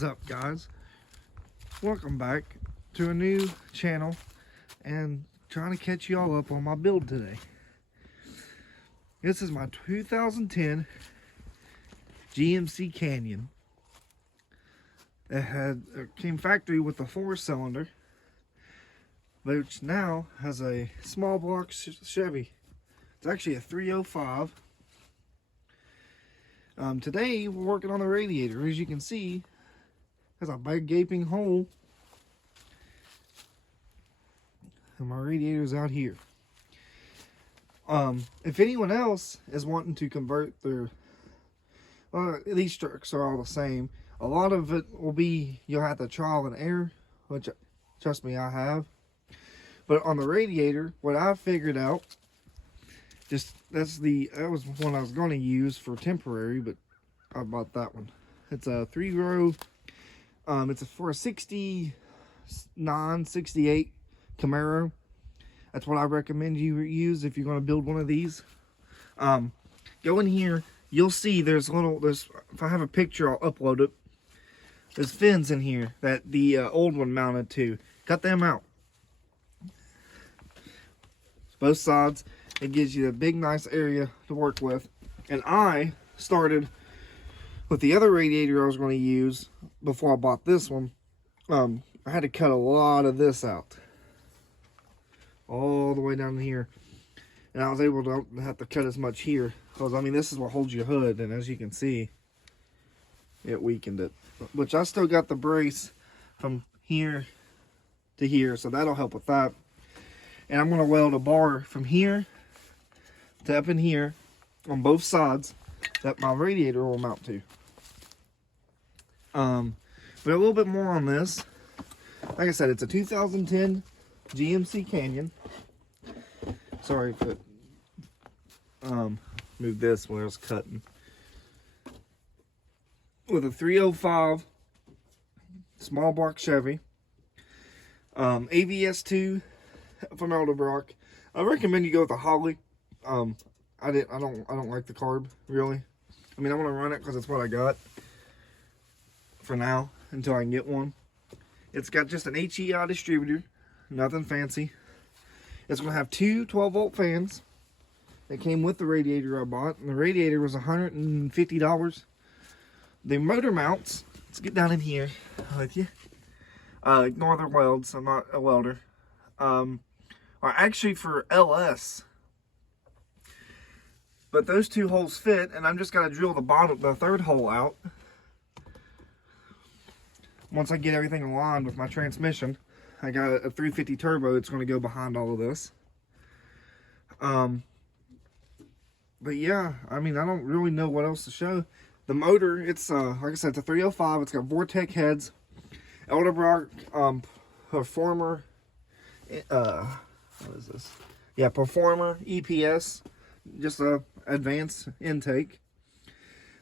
is up, guys? Welcome back to a new channel and trying to catch y'all up on my build today. This is my 2010 GMC Canyon. It came factory with a 4-cylinder, which now has a small block Chevy. It's actually a 305. Today we're working on the radiator. As you can see, there's a big gaping hole, and my radiator's out here. If anyone else is wanting to convert their, these trucks are all the same. A lot of it will be you'll have to trial and error, which trust me, I have. But on the radiator, what I figured out, that was one I was going to use for temporary, but I bought that one. It's a 3-row. It's for a 69, 68 Camaro. That's what I recommend you use if you're going to build one of these. Go in here, you'll see there's if I have a picture, I'll upload it. There's fins in here that the old one mounted to. Cut them out. Both sides. It gives you a big, nice area to work with. And I started with the other radiator I was going to use before I bought this one. I had to cut a lot of this out. All the way down here. And I was able to have to cut as much here. Because, I mean, this is what holds your hood. And as you can see, it weakened it. Which I still got the brace from here to here. So that'll help with that. And I'm going to weld a bar from here to up in here on both sides that my radiator will mount to. But a little bit more on this. Like I said, it's a 2010 GMC Canyon. Sorry if it moved this where I was cutting. With a 305 small block Chevy. AVS2 from Edelbrock. I recommend you go with a Holley. I don't like the carb really. I mean, I want to run it because it's what I got for now until I can get one. It's got just an HEI distributor, nothing fancy. It's going to have two 12-volt fans that came with the radiator I bought, and the radiator was $150. The motor mounts, let's get down in here with you. Ignore the welds, I'm not a welder. Are actually for LS. But those two holes fit, and I'm just going to drill the third hole out. Once I get everything aligned with my transmission, I got a 350 turbo that's going to go behind all of this. But yeah, I mean, I don't really know what else to show. The motor, it's like I said, it's a 305. It's got Vortec heads, Edelbrock Performer. What is this? Yeah, Performer EPS, just a advanced intake.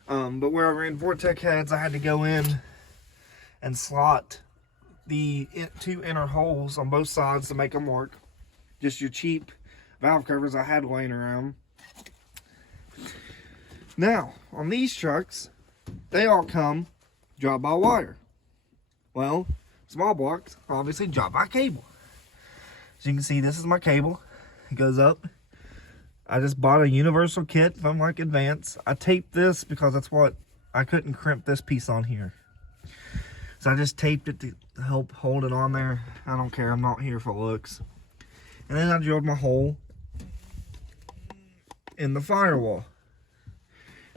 But where I ran Vortec heads, I had to go in and slot the two inner holes on both sides to make them work. Just your cheap valve covers I had laying around. Now, on these trucks, they all come drive-by-wire. Well, small blocks obviously drive-by-cable. As you can see, this is my cable. It goes up. I just bought a universal kit from like Advance. I taped this because that's what I couldn't crimp this piece on here. So I just taped it to help hold it on there. I don't care. I'm not here for looks. And then I drilled my hole in the firewall.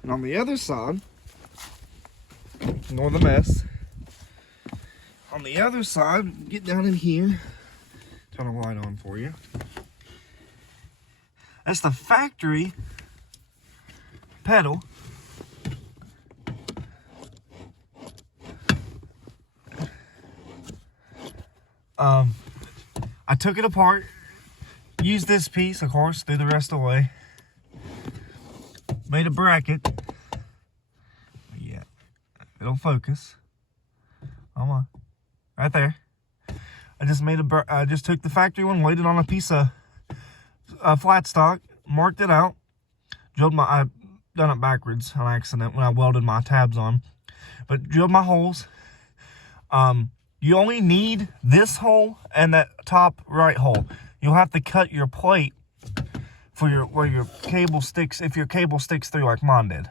And on the other side, ignore the mess. On the other side, get down in here. Turn the light on for you. That's the factory pedal. I took it apart, used this piece, of course, threw the rest away. Made a bracket. Yeah, it'll focus. Come on, right there. I just took the factory one, laid it on a piece of flat stock, marked it out, I've done it backwards on accident when I welded my tabs on, but drilled my holes, You only need this hole and that top right hole. You'll have to cut your plate for where your cable sticks, if your cable sticks through like mine did.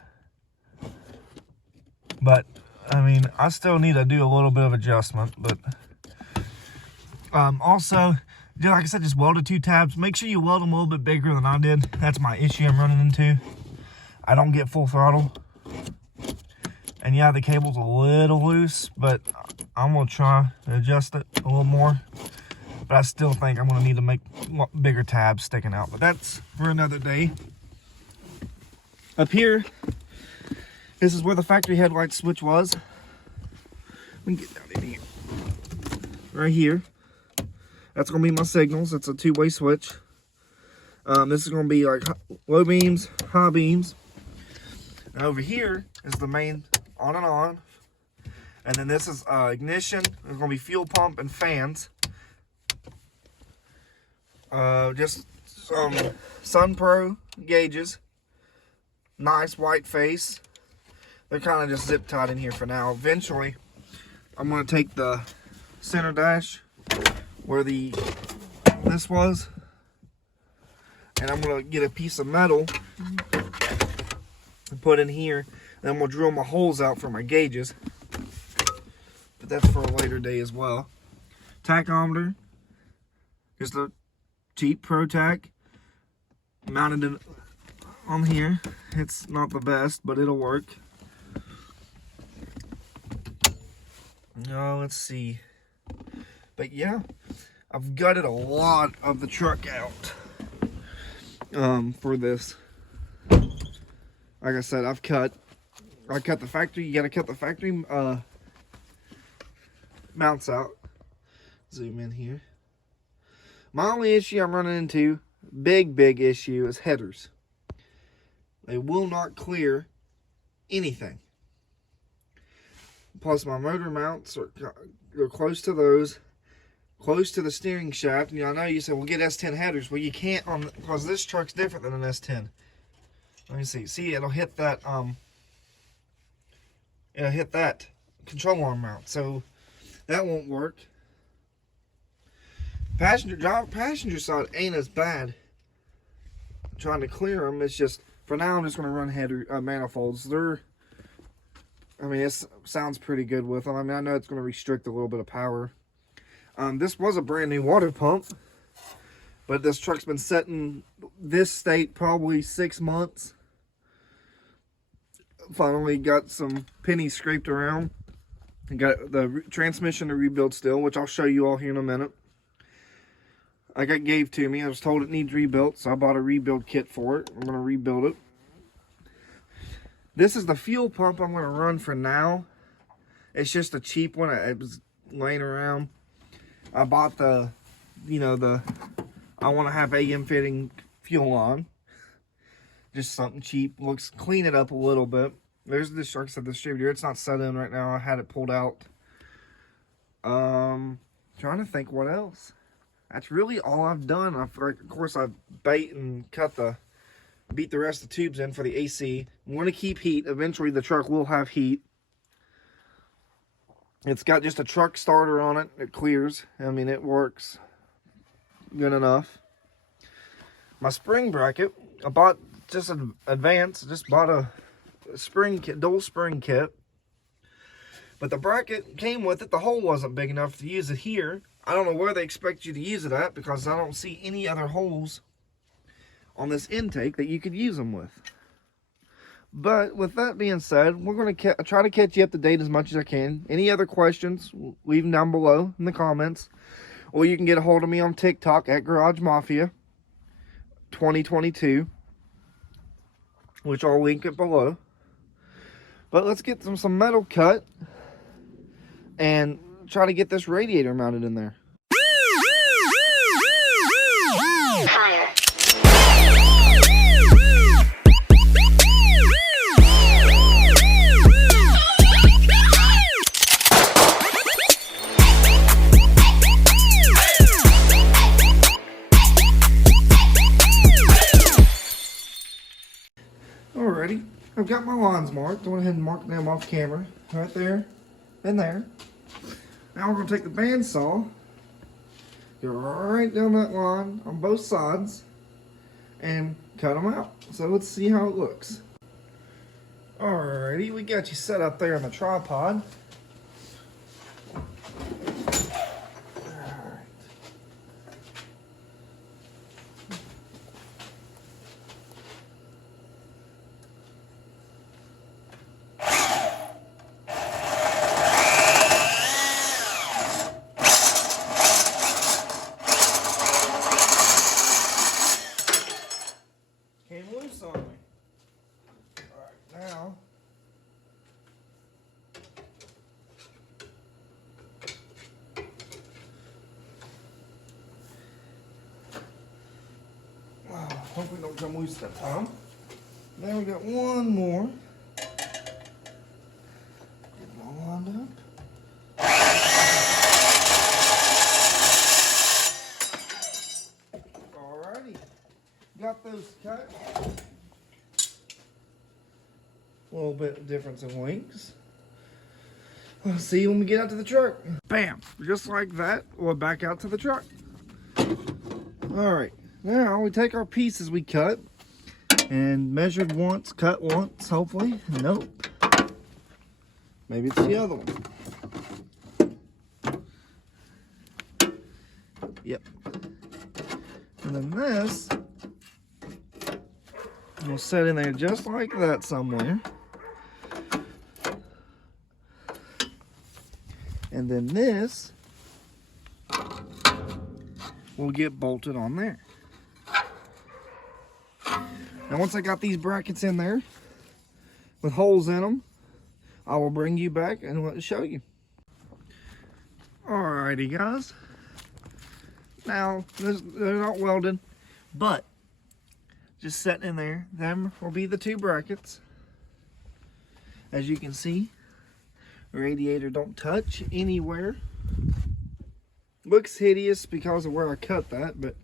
But I mean, I still need to do a little bit of adjustment. But also, like I said, just welded 2 tabs. Make sure you weld them a little bit bigger than I did. That's my issue I'm running into. I don't get full throttle. And yeah, the cable's a little loose, but I'm gonna try to adjust it a little more. But I still think I'm gonna need to make bigger tabs sticking out. But that's for another day. Up here, this is where the factory headlight switch was. Let me get down in here. Right here. That's gonna be my signals. It's a 2-way switch. This is gonna be like low beams, high beams. And over here is the main on and on. And then this is ignition. There's gonna be fuel pump and fans. Just some Sunpro gauges. Nice white face. They're kind of just zip tied in here for now. Eventually, I'm gonna take the center dash where this was, and I'm gonna get a piece of metal and put in here. Then I'm gonna drill my holes out for my gauges. But that's for a later day as well. Tachometer, just a cheap Pro Tac, mounted it on here. It's not the best, but it'll work. Now let's see. But yeah, I've gutted a lot of the truck out for this. Like I said, I cut the factory. You gotta cut the factory mounts out. Zoom in here. My only issue I'm running into, big issue, is headers. They will not clear anything. Plus my motor mounts are close to those, close to the steering shaft. And I know you said, well, get S10 headers. Well, you can't, because this truck's different than an S10. Let me see. See, it'll hit that control arm mount. So that won't work. Passenger side ain't as bad. I'm trying to clear them. It's just, for now, I'm just going to run header manifolds. I mean, it sounds pretty good with them. I mean, I know it's going to restrict a little bit of power. This was a brand new water pump, but this truck's been set in this state probably 6 months. Finally got some pennies scraped around. And got the transmission to rebuild still, which I'll show you all here in a minute. I got gave to me. I was told it needs rebuilt, so I bought a rebuild kit for it. I'm going to rebuild it. This is the fuel pump I'm going to run for now. It's just a cheap one. It was laying around. I bought I want to have AM fitting fuel on. Just something cheap. Clean it up a little bit. There's the Sharks at the distributor. It's not set in right now. I had it pulled out. Trying to think what else. That's really all I've done. Of course, I beat the rest of the tubes in for the AC. I'm going to keep heat. Eventually, the truck will have heat. It's got just a truck starter on it. It clears. I mean, it works good enough. My spring bracket, I bought just an advance. Just bought a spring kit, dual spring kit. But the bracket came with it. The hole wasn't big enough to use it here. I don't know where they expect you to use it at, because I don't see any other holes on this intake that you could use them with. But with that being said, we're going to try to catch you up to date as much as I can. Any other questions, leave them down below in the comments. Or you can get a hold of me on TikTok at Garage Mafia 2022, which I'll link it below. But let's get some metal cut and try to get this radiator mounted in there. Alrighty, I've got my lines marked. I went ahead and marked them off camera. Right there and there. Now we're going to take the bandsaw, go right down that line on both sides, and cut them out. So let's see how it looks. Alrighty, we got you set up there on the tripod. Came loose on me. Alright, now hopefully don't come loose that time. Now we got one more. Get it all lined up. Alrighty. Got those cut. A little bit of difference in lengths. We'll see when we get out to the truck. Bam! Just like that, we'll back out to the truck. Alright, now we take our pieces we cut and measured once, cut once, hopefully. Nope. Maybe it's the other one. Yep. And then this we'll set in there just like that somewhere. And then this will get bolted on there. Now once I got these brackets in there with holes in them, I will bring you back and show you. Alrighty guys. Now they're not welded, but just setting in there, them will be the two brackets. As you can see, radiator don't touch anywhere. Looks hideous because of where I cut that, but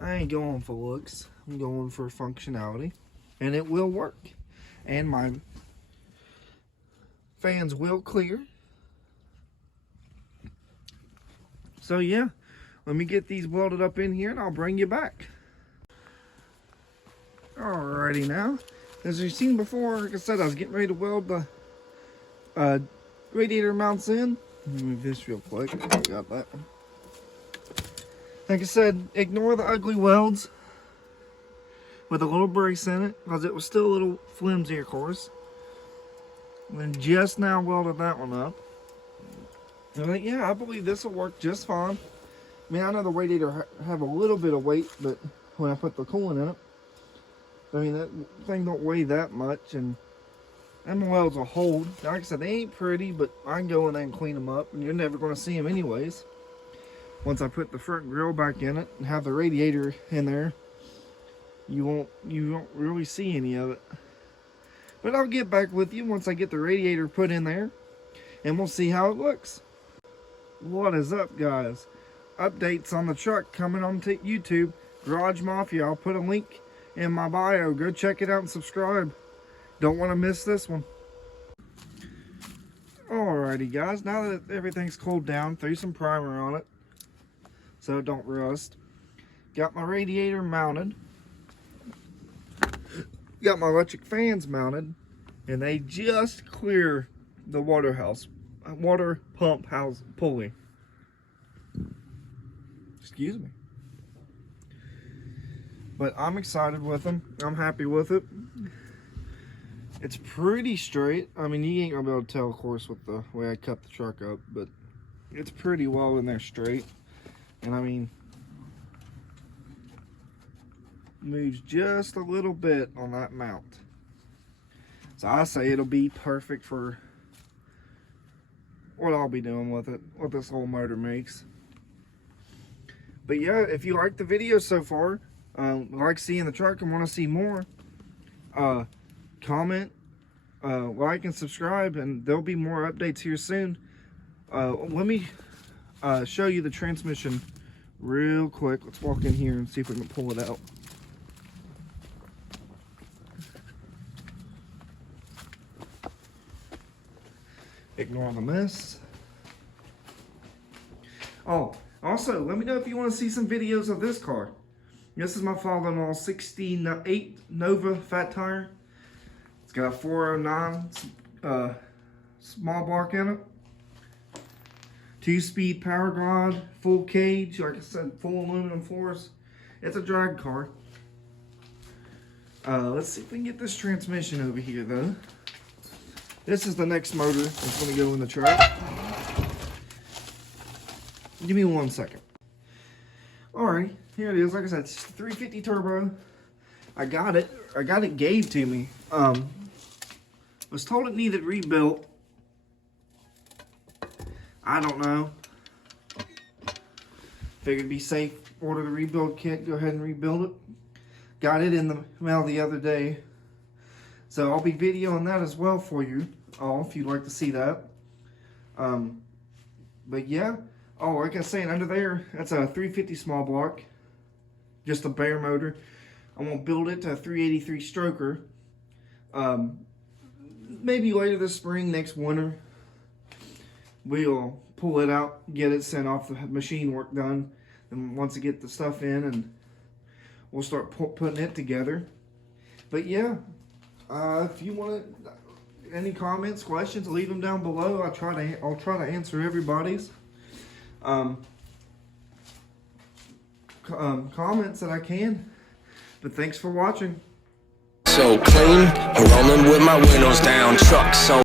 I ain't going for looks. I'm going for functionality, and it will work. And my fans will clear. So yeah, let me get these welded up in here and I'll bring you back. Alrighty now, as you've seen before, like I said, I was getting ready to weld the radiator mounts in. Let me move this real quick. Got that one. Like I said, ignore the ugly welds with a little brace in it because it was still a little flimsy, of course. And then just now welded that one up. And yeah, I believe this will work just fine. I mean, I know the radiator have a little bit of weight, but when I put the coolant in it, I mean, that thing don't weigh that much, and them welds will hold. Like I said, they ain't pretty, but I can go in there and clean them up, and you're never going to see them anyways. Once I put the front grill back in it and have the radiator in there, you won't really see any of it. But I'll get back with you once I get the radiator put in there, and we'll see how it looks. What is up, guys? Updates on the truck coming on to YouTube. Garage Mafia. I'll put a link in my bio. Go check it out and subscribe. Don't want to miss this one. Alrighty guys, now that everything's cooled down, threw some primer on it so it don't rust. Got my radiator mounted. Got my electric fans mounted, and they just clear the water pump house pulley. Excuse me. But I'm excited with them. I'm happy with it. It's pretty straight. I mean, you ain't gonna be able to tell, of course, with the way I cut the truck up, but it's pretty well in there straight. And I mean, moves just a little bit on that mount. So I say it'll be perfect for what I'll be doing with it, what this whole motor makes. But yeah, if you like the video so far, like seeing the truck and want to see more, comment, like, and subscribe, and there'll be more updates here soon. Let me show you the transmission real quick. Let's walk in here and see if we can pull it out. Ignore the mess. Oh, also, let me know if you want to see some videos of this car. This is my father-in-law's 68 Nova fat tire. It's got a 409 small block in it. 2-speed power glide, full cage, like I said, full aluminum floors. It's a drag car. Let's see if we can get this transmission over here though. This is the next motor that's going to go in the truck. Give me 1 second. Alright, here it is. Like I said, it's 350 turbo. I got it gave to me. Was told it needed rebuilt. I don't know. Figured it'd be safe. Ordered a rebuild kit. Go ahead and rebuild it. Got it in the mail the other day. So I'll be videoing that as well for you all if you'd like to see that. But yeah. Oh, like I was saying, under there, that's a 350 small block. Just a bare motor. I'm going to build it to a 383 stroker. Maybe later this spring, next winter, we'll pull it out, get it sent off, the machine work done. And once I get the stuff in, and we'll start putting it together. But yeah, if you want any comments, questions, leave them down below. I'll try to answer everybody's comments that I can. But thanks for watching. So clean, rolling with my windows down, truck so